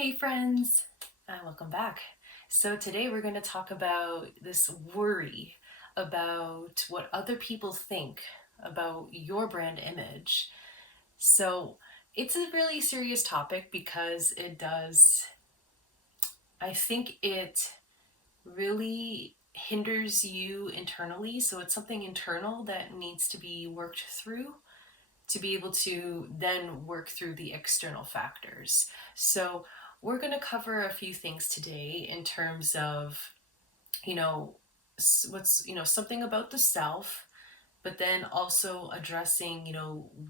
Hey friends, welcome back. So today we're going to talk about this worry about what other people think about your brand image. So it's a really serious topic because I think it really hinders you internally. So it's something internal that needs to be worked through to be able to then work through the external factors. So we're going to cover a few things today in terms of, you know, what's, something about the self, but then also addressing,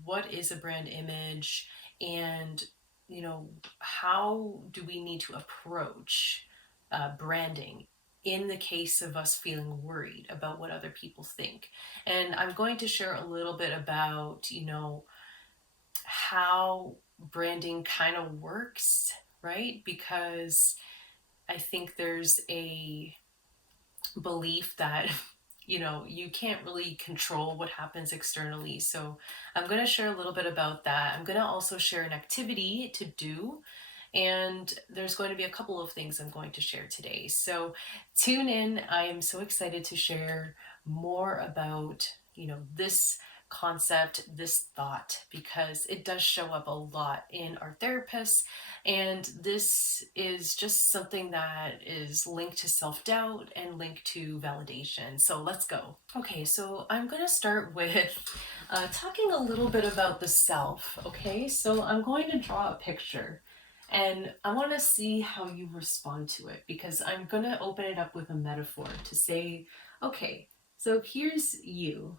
what is a brand image and, how do we need to approach branding in the case of us feeling worried about what other people think. And I'm going to share a little bit about, how branding kind of works, right? Because I think there's a belief that you can't really control what happens externally. So I'm going to share a little bit about that. I'm going to also share an activity to do, and there's going to be a couple of things I'm going to share today. So tune in. I am so excited to share more about, this concept, this thought, because it does show up a lot in our therapists. And this is just something that is linked to self-doubt and linked to validation. So let's go. Okay, so I'm going to start with talking a little bit about the self. Okay, so I'm going to draw a picture. And I want to see how you respond to it because I'm going to open it up with a metaphor to say, okay, so here's you,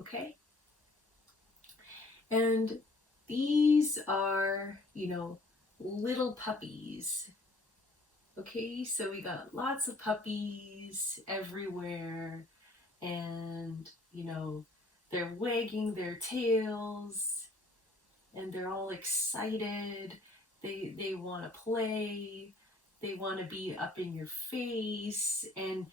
okay? And these are, little puppies. Okay, so we got lots of puppies everywhere, and, they're wagging their tails, and they're all excited. They want to play. They want to be up in your face, and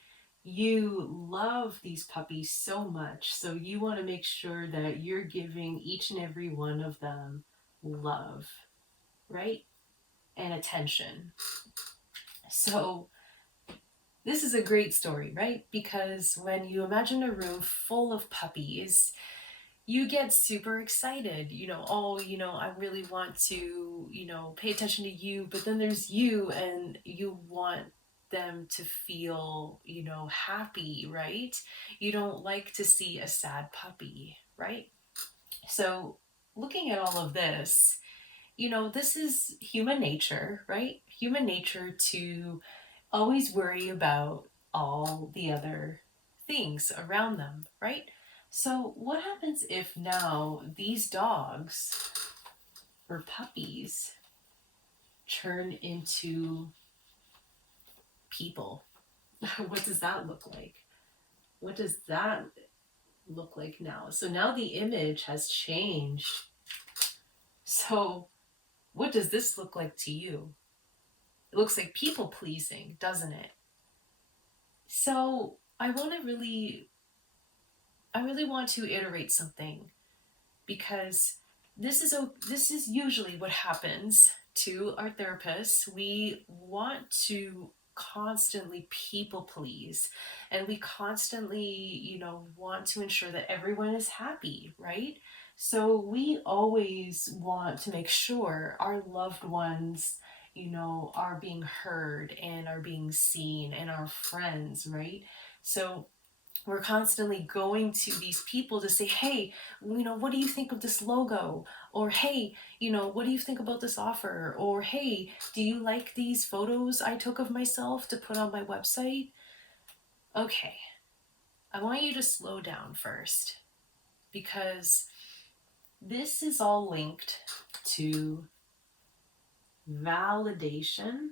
you love these puppies so much. So you want to make sure that you're giving each and every one of them love, right? And attention. So this is a great story, right? Because when you imagine a room full of puppies, you get super excited, oh, I really want to, pay attention to you, but then there's you and you want them to feel, happy, right? You don't like to see a sad puppy, right? So looking at all of this, this is human nature, right? Human nature to always worry about all the other things around them, right? So, what happens if now these dogs or puppies turn into people? What does that look like? What does that look like now? So, now the image has changed. So, what does this look like to you? It looks like people pleasing, doesn't it? So, I really want to iterate something because this is usually what happens to our therapists. We want to constantly people please, and we constantly, want to ensure that everyone is happy, right? So we always want to make sure our loved ones, are being heard and are being seen, and our friends, right? So we're constantly going to these people to say, hey, what do you think of this logo? Or, hey, what do you think about this offer? Or, hey, do you like these photos I took of myself to put on my website? Okay, I want you to slow down first because this is all linked to validation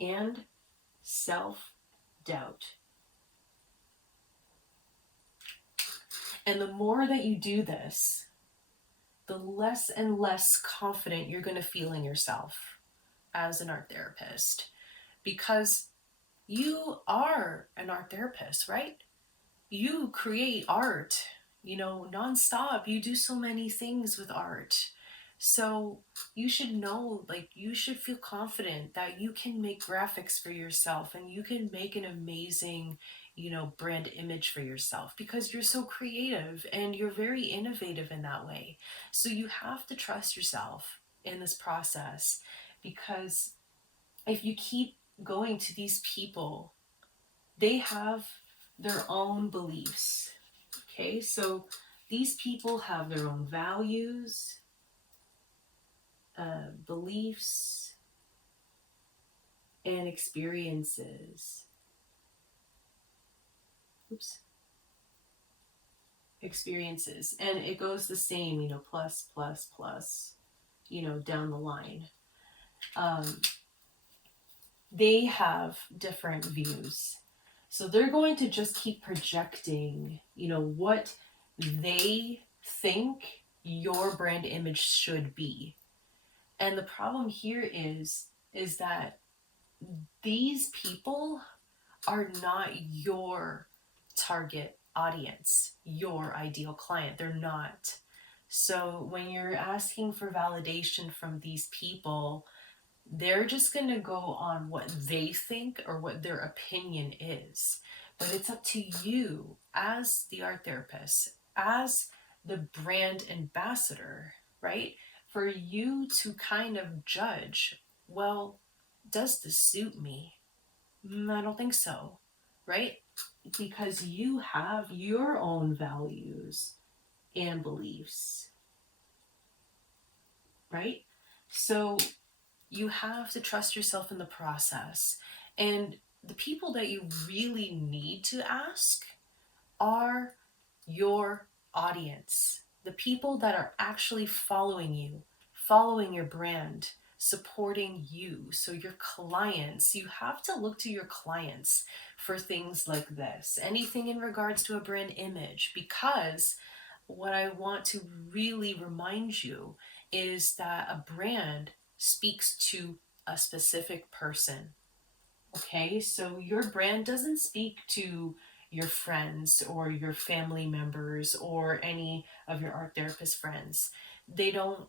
and self-doubt. And the more that you do this, the less and less confident you're going to feel in yourself as an art therapist, because you are an art therapist, right? You create art, nonstop. You do so many things with art. So you should know, like, you should feel confident that you can make graphics for yourself and you can make an amazing, brand image for yourself because you're so creative and you're very innovative in that way. So you have to trust yourself in this process, because if you keep going to these people, they have their own beliefs. Okay, so these people have their own values, beliefs, and experiences. Oops. Experiences. And it goes the same, plus, plus, plus, down the line. Um, they have different views. So they're going to just keep projecting, what they think your brand image should be. And the problem here is that these people are not your target audience, your ideal client. They're not. So when you're asking for validation from these people, they're just going to go on what they think or what their opinion is. But it's up to you as the art therapist, as the brand ambassador, right? For you to kind of judge, well, does this suit me? I don't think so, right? Because you have your own values and beliefs, right? So you have to trust yourself in the process. And the people that you really need to ask are your audience, the people that are actually following you, following your brand, supporting you. So, your clients, you have to look to your clients for things like this, anything in regards to a brand image, because what I want to really remind you is that a brand speaks to a specific person. Okay, so your brand doesn't speak to your friends or your family members or any of your art therapist friends. They don't,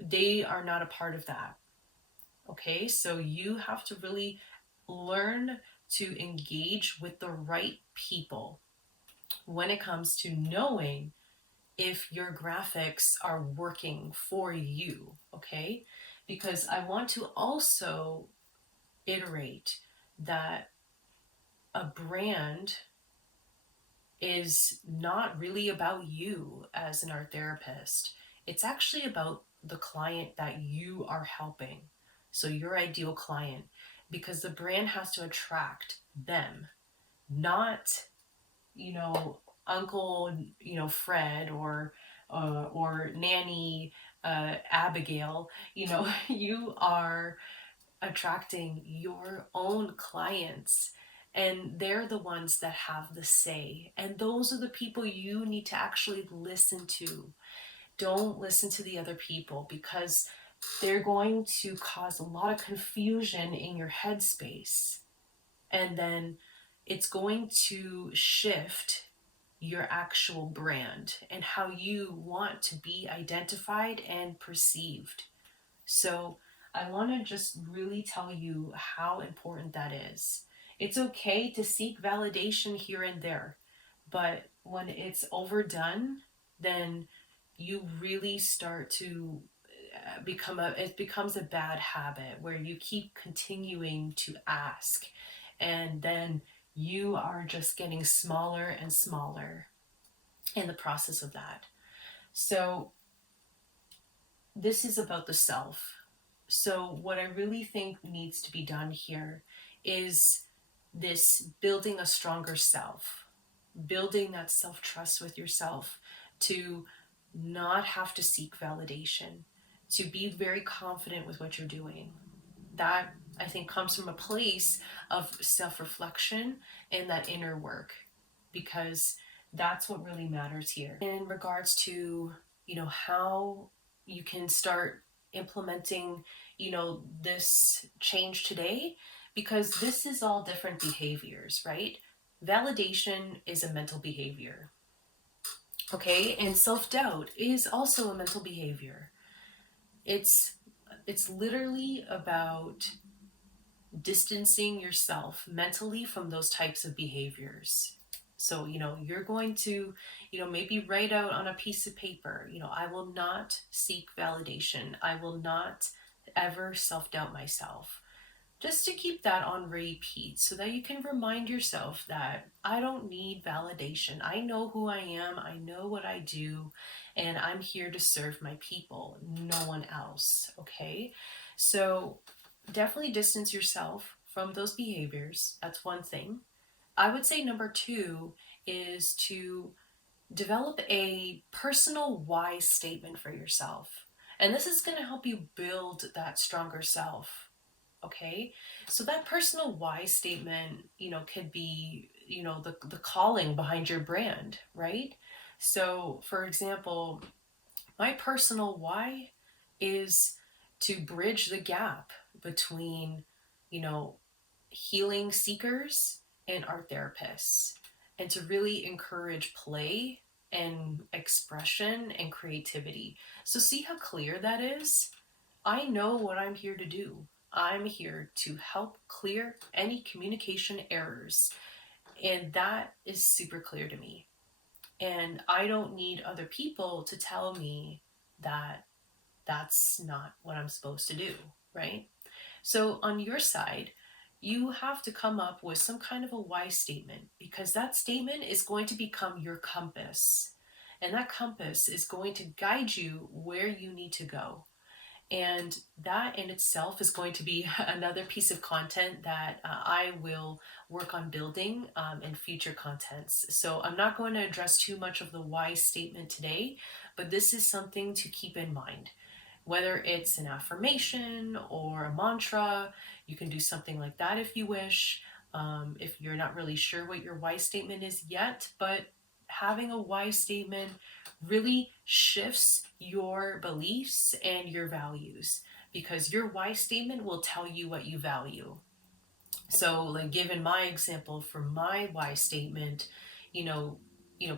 they are not a part of that. Okay, so you have to really learn to engage with the right people when it comes to knowing if your graphics are working for you. Okay, because I want to also iterate that a brand is not really about you as an art therapist. It's actually about the client that you are helping. So, your ideal client, because the brand has to attract them, not, Uncle, Fred, or Nanny Abigail. You are attracting your own clients, and they're the ones that have the say, and those are the people you need to actually listen to. Don't listen to the other people, because they're going to cause a lot of confusion in your headspace, and then it's going to shift your actual brand and how you want to be identified and perceived. So I want to just really tell you how important that is. It's okay to seek validation here and there, but when it's overdone, then you really start to it becomes a bad habit where you keep continuing to ask, and then you are just getting smaller and smaller in the process of that. So this is about the self. So, what I really think needs to be done here is this building a stronger self, building that self trust with yourself, to not have to seek validation, to be very confident with what you're doing. That, I think, comes from a place of self reflection and that inner work, because that's what really matters here. In regards to, how you can start implementing, this change today, because this is all different behaviors, right? Validation is a mental behavior, okay? And self doubt is also a mental behavior. it's it's literally about distancing yourself mentally from those types of behaviors. So, you're going to, maybe write out on a piece of paper, I will not seek validation. I will not ever self doubt myself. Just to keep that on repeat so that you can remind yourself that I don't need validation. I know who I am, I know what I do, and I'm here to serve my people, no one else. Okay? So definitely distance yourself from those behaviors. That's one thing. I would say number two is to develop a personal why statement for yourself. And this is going to help you build that stronger self. Okay, so that personal why statement, could be, the calling behind your brand, right? So, for example, my personal why is to bridge the gap between, you know, healing seekers and art therapists, and to really encourage play and expression and creativity. So, see how clear that is? I know what I'm here to do. I'm here to help clear any communication errors. And that is super clear to me. And I don't need other people to tell me that that's not what I'm supposed to do, right? So, on your side, you have to come up with some kind of a why statement, because that statement is going to become your compass. And that compass is going to guide you where you need to go. And that in itself is going to be another piece of content that I will work on building in future contents. So I'm not going to address too much of the why statement today, but this is something to keep in mind. Whether it's an affirmation or a mantra, you can do something like that if you wish. If you're not really sure what your why statement is yet, but having a why statement really shifts your beliefs and your values, because your why statement will tell you what you value. So, like, given my example for my why statement, you know,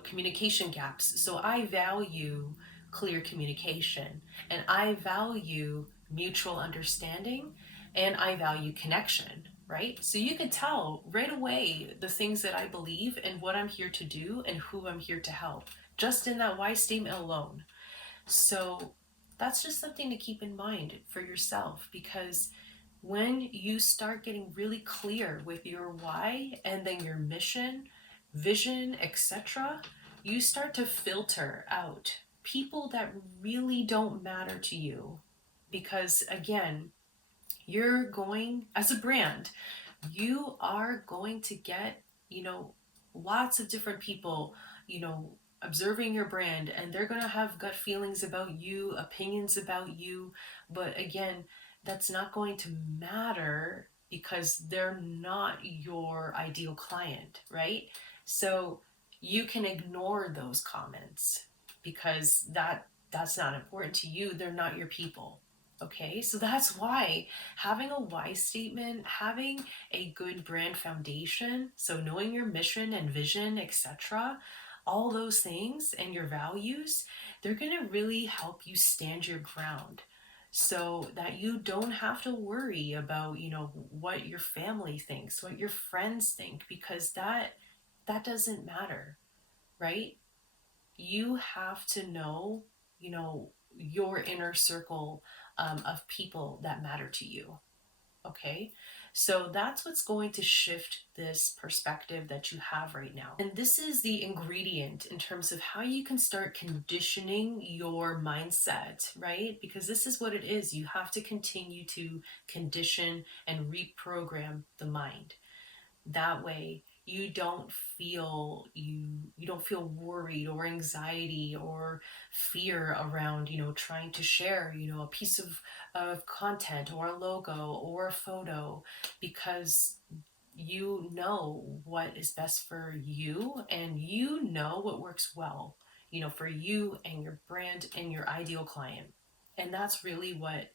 communication gaps. So I value clear communication, and I value mutual understanding, and I value connection, right? So you can tell right away the things that I believe and what I'm here to do and who I'm here to help, just in that why statement alone. So that's just something to keep in mind for yourself, because when you start getting really clear with your why and then your mission, vision, etc., you start to filter out people that really don't matter to you. Because again, you're going, as a brand, you are going to get, you know, lots of different people, observing your brand, and they're going to have gut feelings about you, opinions about you. But again, that's not going to matter because they're not your ideal client, right? So you can ignore those comments because that's not important to you. They're not your people. Okay, so that's why having a why statement, having a good brand foundation, so knowing your mission and vision, etc., all those things and your values, they're going to really help you stand your ground, so that you don't have to worry about, what your family thinks, what your friends think, because that doesn't matter, right? You have to know, your inner circle of people that matter to you. Okay, so that's what's going to shift this perspective that you have right now. And this is the ingredient in terms of how you can start conditioning your mindset, right? Because this is what it is. You have to continue to condition and reprogram the mind. That way you don't feel worried or anxiety or fear around, trying to share, a piece of content or a logo or a photo, because you know what is best for you, and you know what works well, for you and your brand and your ideal client. And that's really what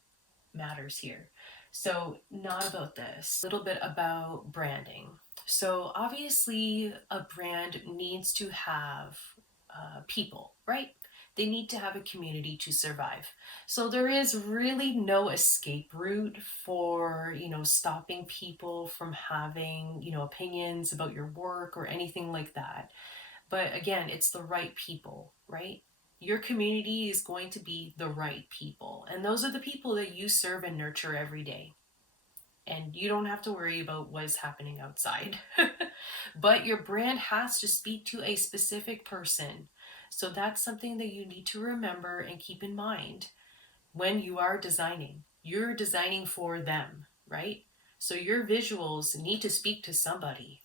matters here. So, not about this, a little bit about branding. So, obviously, a brand needs to have people, right? They need to have a community to survive. So there is really no escape route for, stopping people from having, opinions about your work or anything like that. But again, it's the right people, right? Your community is going to be the right people. And those are the people that you serve and nurture every day. And you don't have to worry about what is happening outside. But your brand has to speak to a specific person. So that's something that you need to remember and keep in mind when you are designing. You're designing for them, right? So your visuals need to speak to somebody,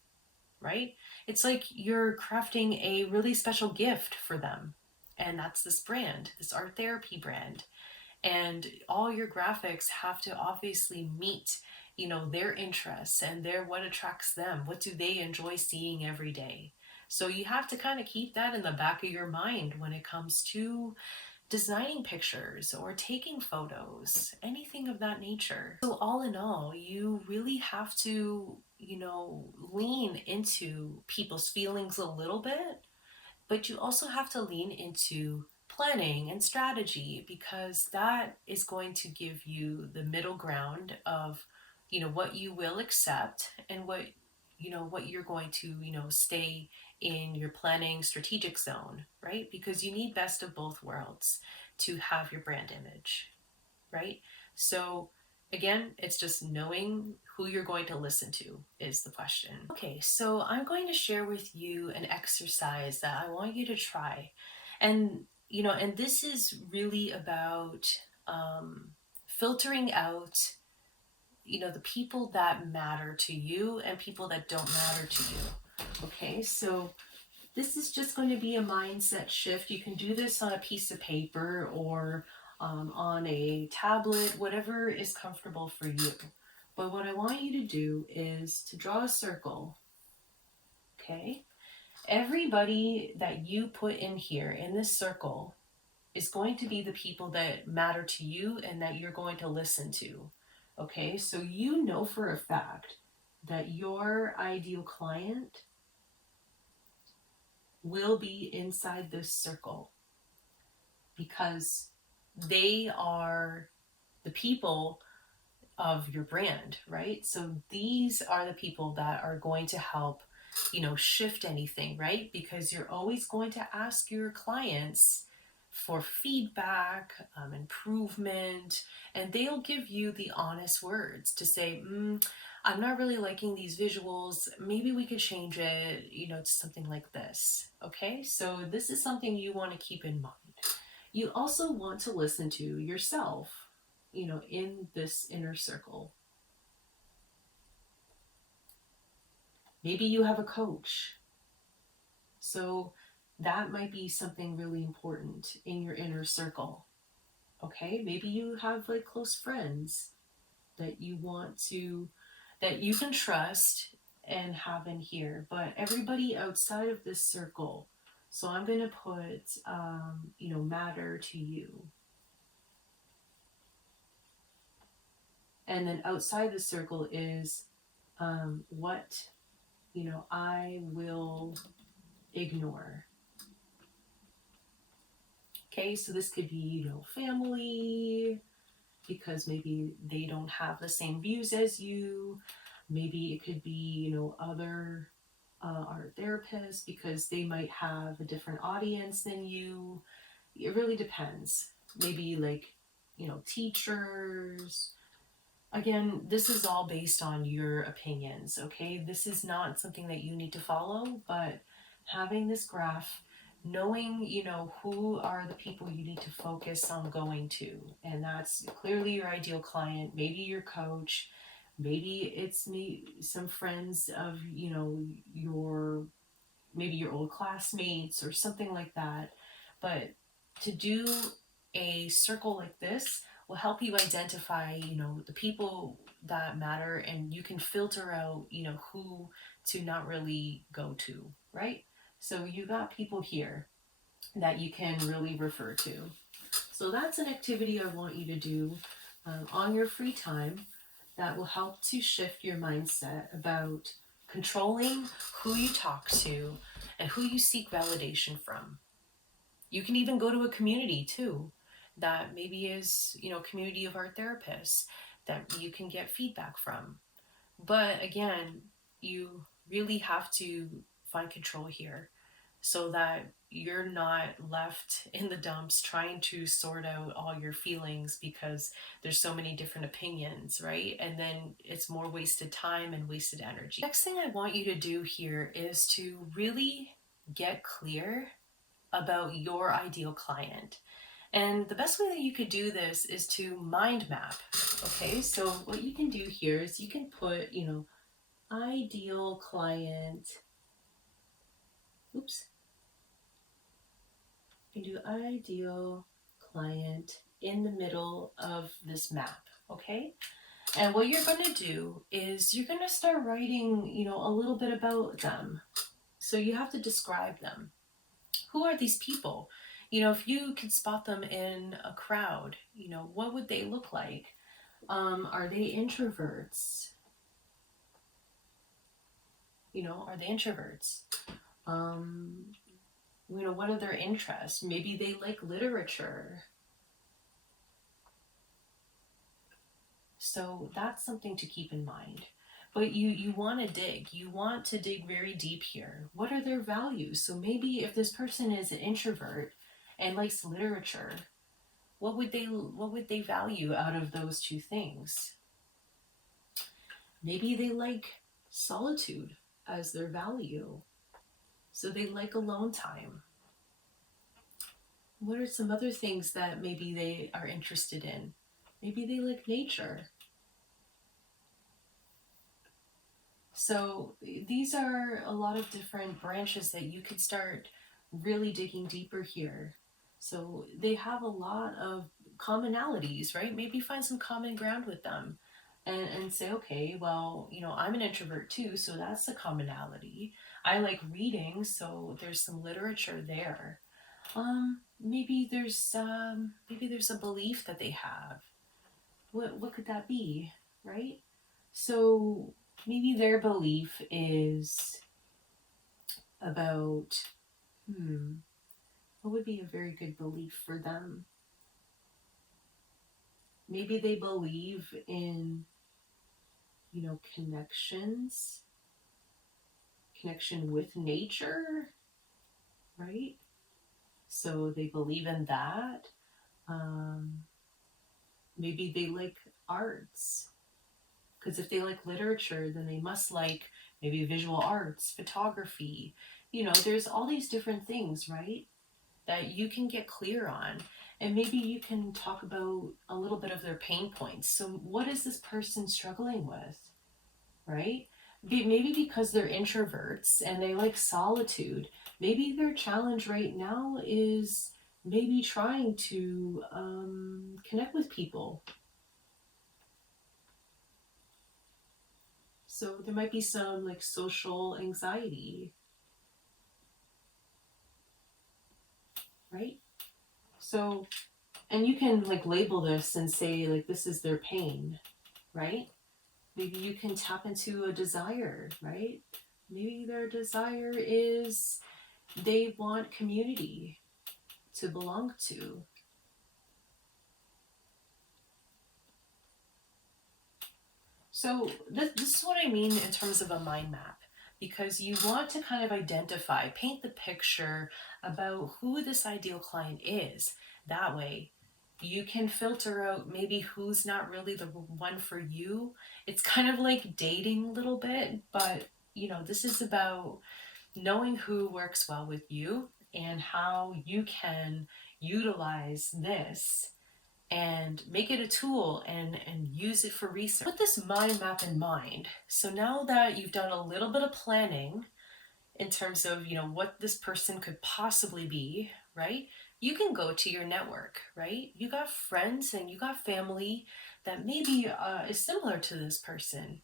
right? It's like you're crafting a really special gift for them. And that's this brand, this art therapy brand. And all your graphics have to obviously meet, their interests and their what attracts them. What do they enjoy seeing every day? So you have to kind of keep that in the back of your mind when it comes to designing pictures or taking photos, anything of that nature. So, all in all, you really have to, lean into people's feelings a little bit, but you also have to lean into planning and strategy because that is going to give you the middle ground of, what you will accept and what you're going to, stay in your planning strategic zone, right? Because you need best of both worlds to have your brand image, right? So again, it's just knowing who you're going to listen to is the question. Okay, so I'm going to share with you an exercise that I want you to try. And, and this is really about filtering out, the people that matter to you and people that don't matter to you. Okay, so this is just going to be a mindset shift. You can do this on a piece of paper or on a tablet, whatever is comfortable for you. But what I want you to do is to draw a circle, okay? Everybody that you put in here in this circle is going to be the people that matter to you and that you're going to listen to, okay? So you know for a fact that your ideal client will be inside this circle because they are the people of your brand, right? So these are the people that are going to help, shift anything, right? Because you're always going to ask your clients for feedback, improvement, and they'll give you the honest words to say, I'm not really liking these visuals. Maybe we could change it, to something like this. Okay, so this is something you want to keep in mind. You also want to listen to yourself, in this inner circle. Maybe you have a coach. So that might be something really important in your inner circle. Okay, maybe you have like close friends that that you can trust and have in here, but everybody outside of this circle. So I'm going to put, matter to you. And then outside the circle is what, I will ignore. Okay, so this could be, family, because maybe they don't have the same views as you. Maybe it could be, other art therapists because they might have a different audience than you. It really depends. Maybe like, teachers. Again, this is all based on your opinions, okay? This is not something that you need to follow, but having this graph, knowing, who are the people you need to focus on going to. And that's clearly your ideal client, maybe your coach, maybe it's some friends of, maybe your old classmates or something like that. But to do a circle like this will help you identify, the people that matter, and you can filter out, who to not really go to, right? So you got people here that you can really refer to. So that's an activity I want you to do on your free time that will help to shift your mindset about controlling who you talk to and who you seek validation from. You can even go to a community too, that maybe is, community of art therapists that you can get feedback from. But again, you really have to find control here so that you're not left in the dumps trying to sort out all your feelings because there's so many different opinions, right? And then it's more wasted time and wasted energy. Next thing I want you to do here is to really get clear about your ideal client. And the best way that you could do this is to mind map. Okay, so what you can do here is you can put, ideal client. Oops. You can do ideal client in the middle of this map. Okay. And what you're going to do is you're going to start writing, a little bit about them. So you have to describe them. Who are these people? If you could spot them in a crowd, what would they look like? Are they introverts? Are they introverts? Um, what are their interests? Maybe they like literature. So that's something to keep in mind. But you want to dig. You want to dig very deep here. What are their values? So maybe if this person is an introvert and likes literature, what would they value out of those two things? Maybe they like solitude as their value. So they like alone time. What are some other things that maybe they are interested in? Maybe they like nature. So these are a lot of different branches that you could start really digging deeper here. So they have a lot of commonalities, right? Maybe find some common ground with them and say, okay, well, I'm an introvert too, so that's a commonality. I like reading, so there's some literature there. Maybe there's a belief that they have. What could that be, right? So maybe their belief is about what would be a very good belief for them? Maybe they believe in, connections, connection with nature, right? So they believe in that. Um, Maybe they like arts, because if they like literature, then they must like maybe visual arts, photography. There's all these different things, right, that you can get clear on. And maybe you can talk about a little bit of their pain points. So, what is this person struggling with, right? Maybe because they're introverts and they like solitude, maybe their challenge right now is maybe trying to connect with people. So there might be some like social anxiety, right? So, and you can like label this and say, like, this is their pain, right? Maybe you can tap into a desire, right? Maybe their desire is they want community to belong to. So this is what I mean in terms of a mind map, because you want to kind of identify, paint the picture about who this ideal client is. That way, you can filter out maybe who's not really the one for you. It's kind of like dating a little bit, but this is about knowing who works well with you and how you can utilize this and make it a tool and use it for research. Put this mind map in mind. So now that you've done a little bit of planning in terms of, what this person could possibly be, right? You can go to your network, right? You got friends and you got family that maybe is similar to this person,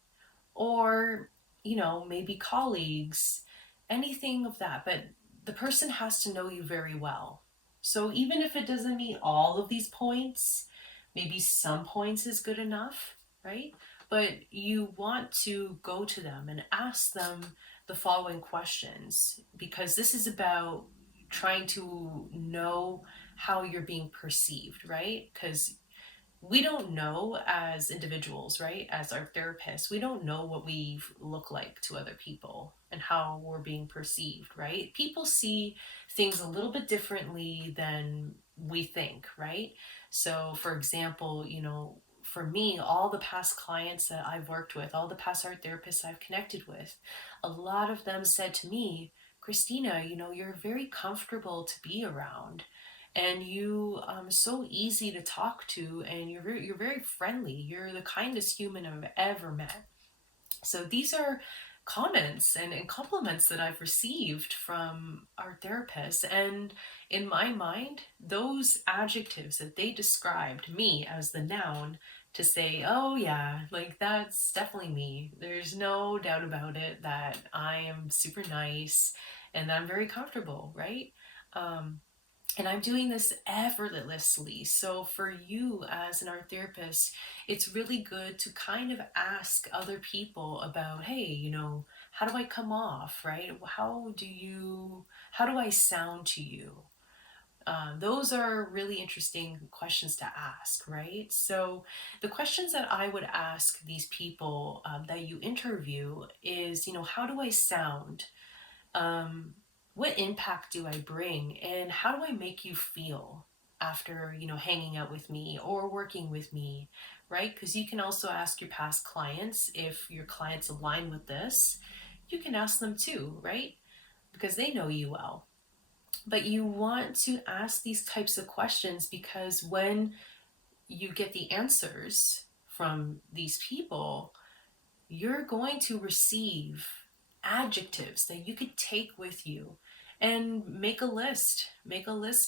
or maybe colleagues, anything of that. But the person has to know you very well. So even if it doesn't meet all of these points, maybe some points is good enough, right? But you want to go to them and ask them the following questions, because this is about trying to know how you're being perceived, right? Because we don't know as individuals, right? As our therapists, we don't know what we look like to other people and how we're being perceived, right? People see things a little bit differently than we think, right? So, for example, for me, all the past clients that I've worked with, all the past art therapists I've connected with, a lot of them said to me, Christina, you're very comfortable to be around, and you so easy to talk to, and you're very friendly. You're the kindest human I've ever met. So these are comments and compliments that I've received from our therapists, and in my mind, those adjectives that they described me as the noun to say, oh yeah, like that's definitely me. There's no doubt about it that I am super nice and that I'm very comfortable, right? um, and I'm doing this effortlessly. So for you as an art therapist, it's really good to kind of ask other people about, hey, how do I come off, right? How do I sound to you? Those are really interesting questions to ask, right? So the questions that I would ask these people that you interview is, how do I sound? um, what impact do I bring, and how do I make you feel after hanging out with me or working with me, right? Because you can also ask your past clients, if your clients align with this, you can ask them too, right? Because they know you well. But you want to ask these types of questions because when you get the answers from these people, you're going to receive adjectives that you could take with you and make a list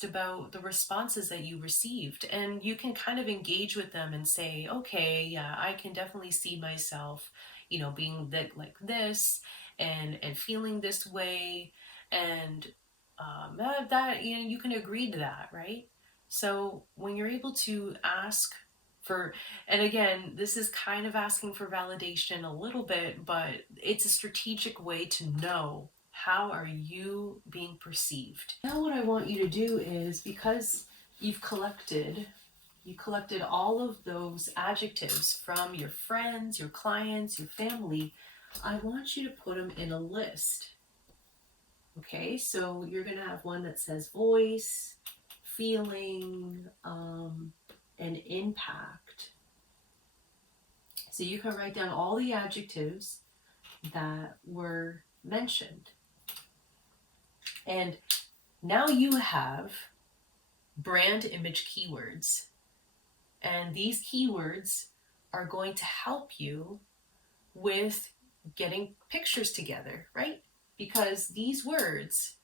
about the responses that you received, and you can kind of engage with them and say, okay, yeah, I can definitely see myself being like this, and feeling this way, and that you can agree to that, right? So when you're able to ask for, and again, this is kind of asking for validation a little bit, but it's a strategic way to know how are you being perceived. Now what I want you to do is, because you've collected all of those adjectives from your friends, your clients, your family, I want you to put them in a list. Okay, so you're going to have one that says voice, feeling, and impact. So you can write down all the adjectives that were mentioned. And now you have brand image keywords. And these keywords are going to help you with getting pictures together, right? Because these words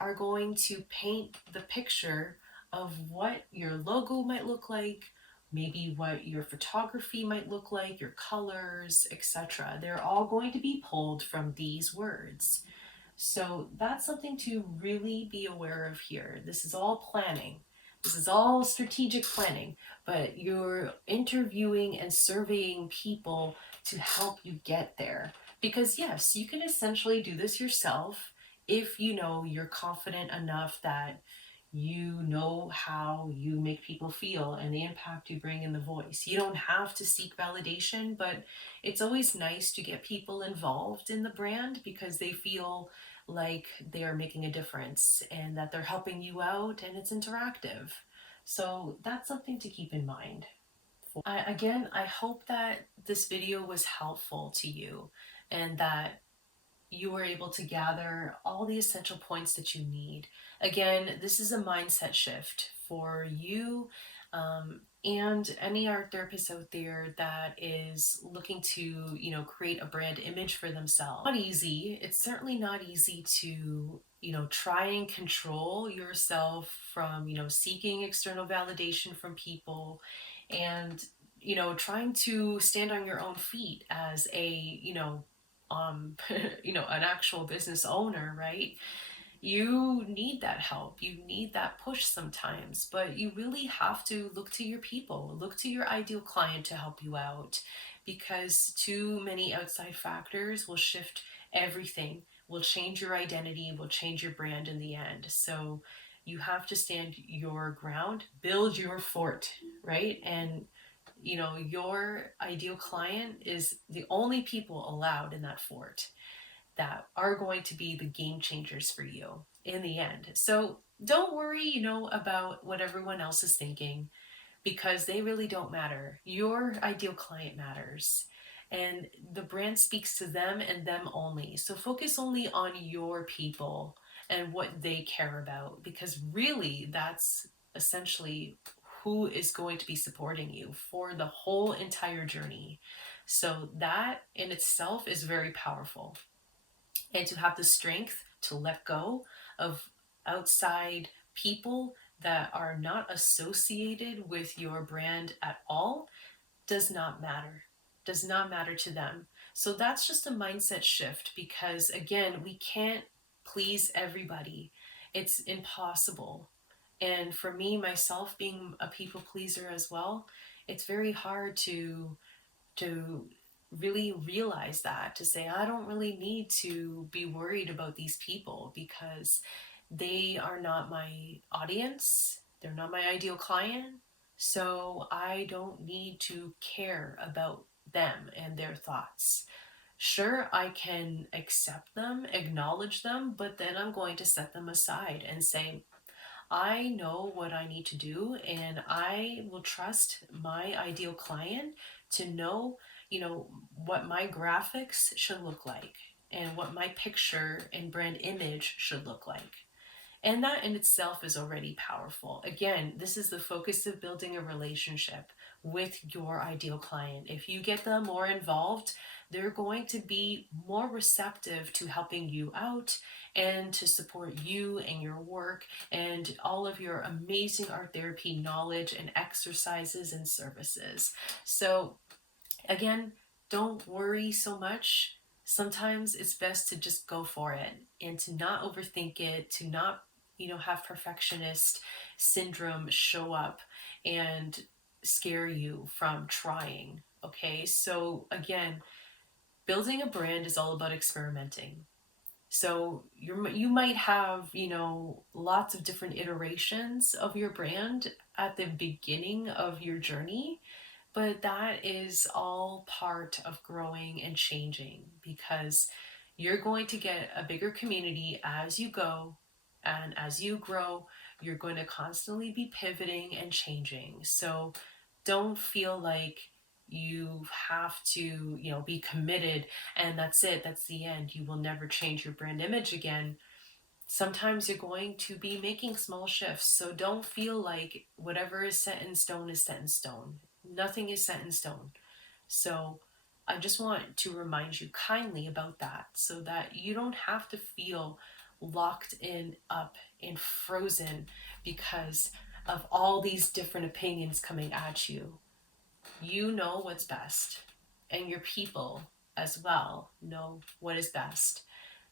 are going to paint the picture of what your logo might look like, maybe what your photography might look like, your colors, etc. They're all going to be pulled from these words. So that's something to really be aware of here. This is all planning. This is all strategic planning, but you're interviewing and surveying people to help you get there. Because yes, you can essentially do this yourself if you're confident enough that you know how you make people feel and the impact you bring in the voice. You don't have to seek validation, but it's always nice to get people involved in the brand because they feel like they are making a difference and that they're helping you out, and it's interactive. So that's something to keep in mind. I hope that this video was helpful to you and that you were able to gather all the essential points that you need. Again, this is a mindset shift for you, and any art therapist out there that is looking to, create a brand image for themselves. Not easy. It's certainly not easy to, try and control yourself from, seeking external validation from people, and, trying to stand on your own feet as a, an actual business owner, right? You need that help. You need that push sometimes, but you really have to look to your people, look to your ideal client to help you out, because too many outside factors will shift everything will change your identity, will change your brand in the end. So you have to stand your ground, build your fort, right? And your ideal client is the only people allowed in that fort that are going to be the game changers for you in the end. So don't worry, about what everyone else is thinking, because they really don't matter. Your ideal client matters. And the brand speaks to them and them only. So focus only on your people and what they care about, because really that's essentially who is going to be supporting you for the whole entire journey. So that in itself is very powerful. And to have the strength to let go of outside people that are not associated with your brand at all does not matter. Does not matter to them. So that's just a mindset shift, because again, we can't please everybody. It's impossible. And for me, myself, being a people pleaser as well, it's very hard to really realize that, to say I don't really need to be worried about these people because they are not my audience, they're not my ideal client, so I don't need to care about them and their thoughts. Sure, I can accept them, acknowledge them, but then I'm going to set them aside and say, I know what I need to do, and I will trust my ideal client to know, what my graphics should look like and what my picture and brand image should look like. And that in itself is already powerful. Again, this is the focus of building a relationship with your ideal client. If you get them more involved, they're going to be more receptive to helping you out and to support you and your work and all of your amazing art therapy knowledge and exercises and services. So again, don't worry so much. Sometimes it's best to just go for it and to not overthink it, to not, have perfectionist syndrome show up and scare you from trying. Okay, so again, building a brand is all about experimenting. So you might have, lots of different iterations of your brand at the beginning of your journey, but that is all part of growing and changing, because you're going to get a bigger community as you go. And as you grow, you're going to constantly be pivoting and changing. So don't feel like you have to, be committed and that's it, that's the end. You will never change your brand image again. Sometimes you're going to be making small shifts. So don't feel like whatever is set in stone is set in stone. Nothing is set in stone. So I just want to remind you kindly about that, so that you don't have to feel locked in up and frozen because of all these different opinions coming at you. You know what's best, and your people as well know what is best.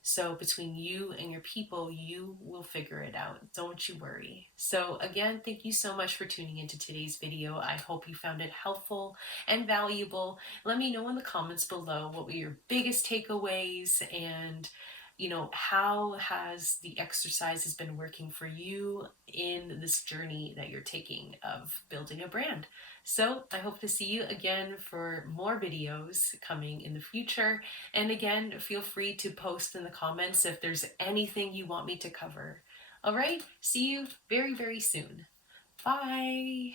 So between you and your people, you will figure it out. Don't you worry. So again, thank you so much for tuning into today's video. I hope you found it helpful and valuable. Let me know in the comments below what were your biggest takeaways, and how has the exercises been working for you in this journey that you're taking of building a brand. So I hope to see you again for more videos coming in the future. And again, feel free to post in the comments if there's anything you want me to cover. All right, see you very, very soon. Bye.